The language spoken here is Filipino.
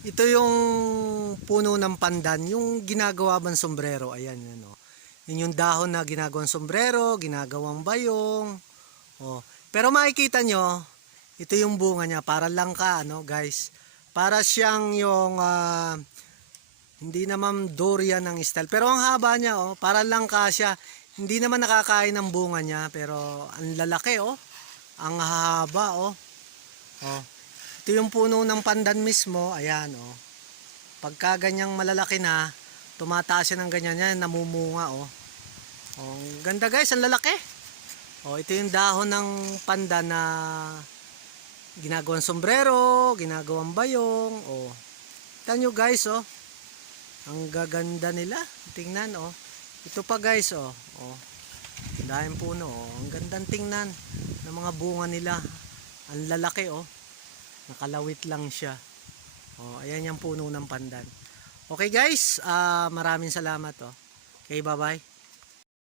Ito yung puno ng pandan, yung ginagawa bang sombrero. Ayan, yun, oh. Yun yung dahon na ginagawang sombrero, ginagawang bayong. Oh. Pero makikita nyo, ito yung bunga niya. Para lang ka, ano, guys. Para siyang yung, ah, hindi naman durian ng style. Pero ang haba niya, oh, para lang ka siya. Hindi naman nakakain ng bunga niya, pero ang lalaki, oh. Ang haba, oh. Oh. Ito yung puno ng pandan mismo. Ayan, oh. Pagka ganyang malalaki na, tumataas siya ng ganyan yan, namumunga, oh. Oh, ganda guys, ang lalaki. Oh, ito yung dahon ng pandan na ginagawang sombrero, ginagawang bayong, oh. Tignan guys, oh. Ang gaganda nila. Tingnan, oh. Ito pa guys, oh. Oh. Dahil puno, oh. Ang gandang tingnan ng mga bunga nila. Ang lalaki, oh. Nakalawit lang siya. Oh, ayan yung puno ng pandan. Okay guys, ah maraming salamat, oh. Okay, bye-bye.